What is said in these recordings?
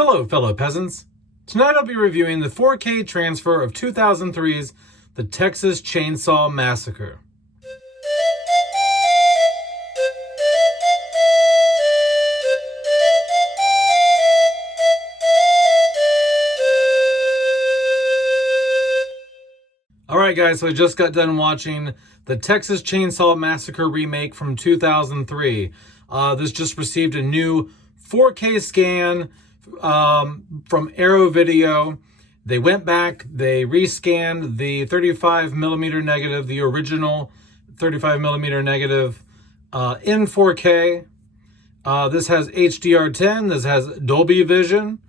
Hello, fellow peasants. Tonight I'll be reviewing the 4K transfer of 2003's The Texas Chainsaw Massacre. Alright guys, so I just got done watching the Texas Chainsaw Massacre remake from 2003. This just received a new 4K scan from Arrow Video. They went back, they rescanned the 35mm negative, the original 35mm negative in 4K. This has HDR10, this has Dolby Vision,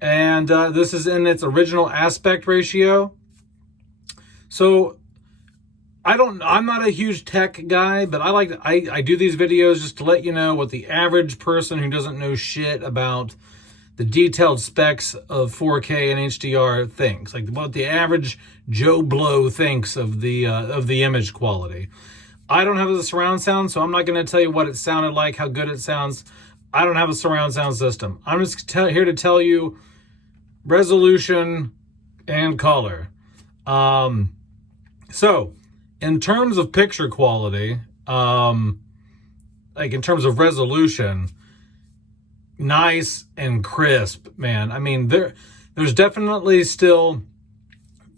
and this is in its original aspect ratio. So I'm not a huge tech guy, but I do these videos just to let you know what the average person who doesn't know shit about the detailed specs of 4K and HDR thinks, like what the average Joe Blow thinks of the image quality. I don't have a surround sound, so I'm not going to tell you what it sounded like, how good it sounds. I don't have a surround sound system. I'm just here to tell you resolution and color. So, in terms of picture quality, like in terms of resolution, nice and crisp, man. I mean, there's definitely still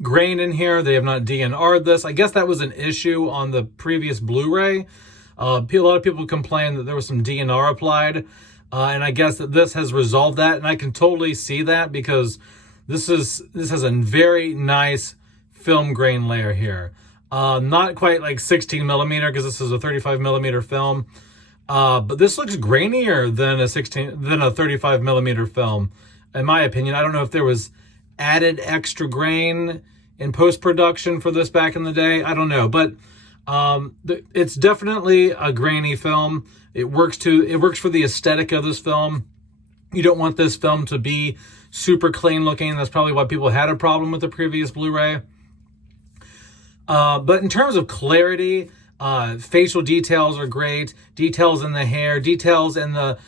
grain in here. They have not DNR'd this. I guess that was an issue on the previous Blu-ray. A lot of people complained that there was some DNR applied, and I guess that this has resolved that, and I can totally see that because this has a very nice film grain layer here. Not quite like 16mm because this is a 35mm film. But this looks grainier than a 35mm film, in my opinion. I don't know if there was added extra grain in post-production for this back in the day. I don't know, but it's definitely a grainy film. It works for the aesthetic of this film. You don't want this film to be super clean looking. That's probably why people had a problem with the previous Blu-ray. But in terms of clarity, facial details are great. Details in the hair, details in the,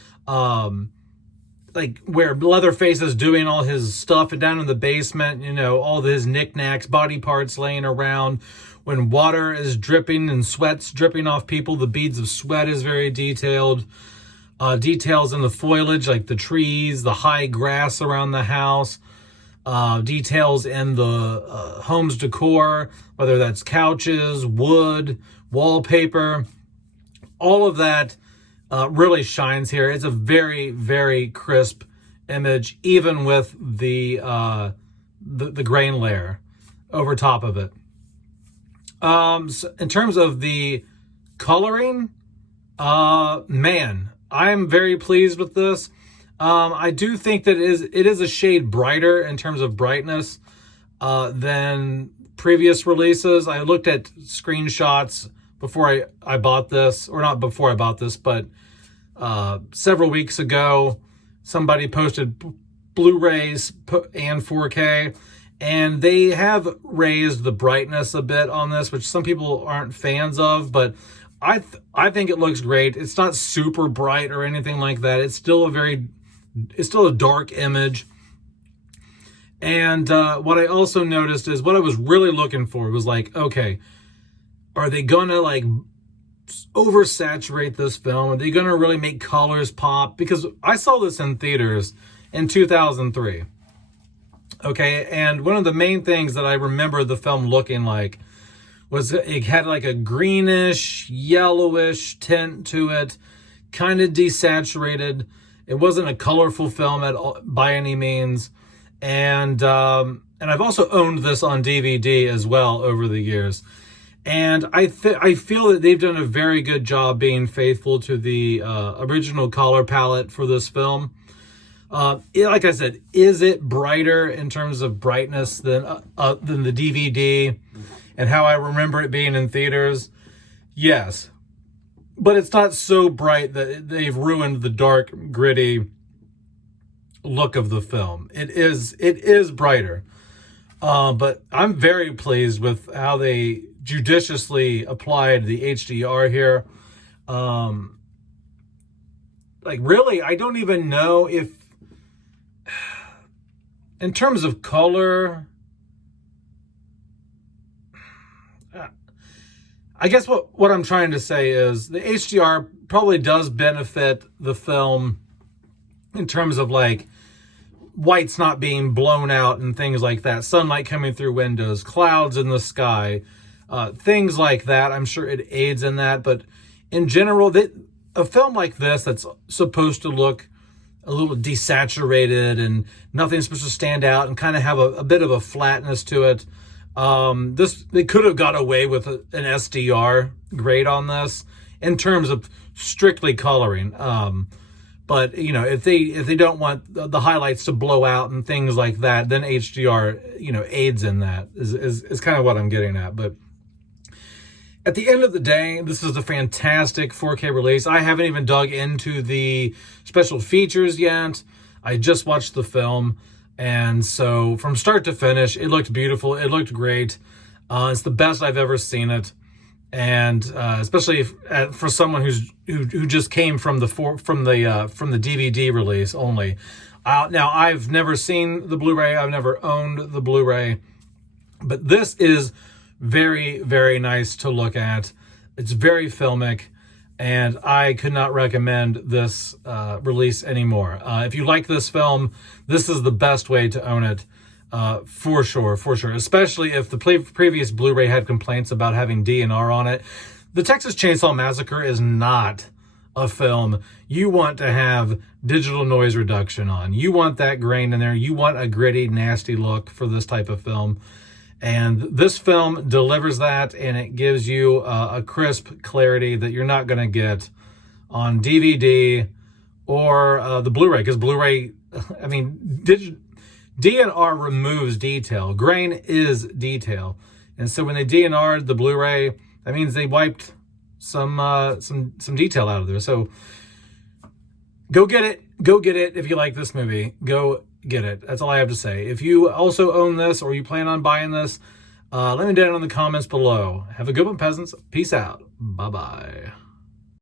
like where Leatherface is doing all his stuff and down in the basement, you know, all his knickknacks, body parts laying around. When water is dripping and sweat's dripping off people, the beads of sweat is very detailed. Details in the foliage, like the trees, the high grass around the house. Details in the home's decor, whether that's couches, wood, wallpaper, all of that really shines here. It's a very, very crisp image, even with the grain layer over top of it. So in terms of the coloring, man, I'm very pleased with this. I do think that it is a shade brighter in terms of brightness than previous releases. I looked at screenshots before I bought this, or not before I bought this, but several weeks ago, somebody posted Blu-rays and 4K, and they have raised the brightness a bit on this, which some people aren't fans of, but I think it looks great. It's not super bright or anything like that. It's still a dark image. And what I also noticed is what I was really looking for was like, okay, are they gonna like oversaturate this film? Are they gonna really make colors pop? Because I saw this in theaters in 2003. Okay, and one of the main things that I remember the film looking like was it had like a greenish, yellowish tint to it, kind of desaturated. It wasn't a colorful film at all, by any means. And I've also owned this on DVD as well over the years. And I feel that they've done a very good job being faithful to the original color palette for this film. Like I said, is it brighter in terms of brightness than the DVD and how I remember it being in theaters? Yes. But it's not so bright that they've ruined the dark, gritty look of the film. It is brighter. But I'm very pleased with how they judiciously applied the HDR here. Like really, I don't even know if in terms of color, I guess what I'm trying to say is the HDR probably does benefit the film in terms of like whites not being blown out and things like that, sunlight coming through windows, clouds in the sky, things like that. I'm sure it aids in that, but in general, a film like this that's supposed to look a little desaturated and nothing's supposed to stand out and kind of have a bit of a flatness to it. They could have got away with an SDR grade on this in terms of strictly coloring. But you know, if they don't want the highlights to blow out and things like that, then HDR, you know, aids in that is kind of what I'm getting at. But at the end of the day, this is a fantastic 4K release. I haven't even dug into the special features yet. I just watched the film. And so from start to finish, it looked beautiful. It looked great. It's the best I've ever seen it. And especially for someone who just came from the DVD release only. Now, I've never seen the Blu-ray. I've never owned the Blu-ray. But this is very, very nice to look at. It's very filmic, and I could not recommend this release anymore. If you like this film, this is the best way to own it, for sure, especially if the previous Blu-ray had complaints about having DNR on it. The Texas Chainsaw Massacre is not a film you want to have digital noise reduction on. You want that grain in there. You want a gritty, nasty look for this type of film. And this film delivers that, and it gives you a crisp clarity that you're not going to get on DVD or the Blu-ray. Because Blu-ray, I mean, DNR removes detail. Grain is detail. And so when they DNR'd the Blu-ray, that means they wiped some detail out of there. So go get it. Go get it if you like this movie. Go get it. That's all I have to say. If you also own this or you plan on buying this, let me know in the comments below. Have a good one, peasants. Peace out. Bye-bye.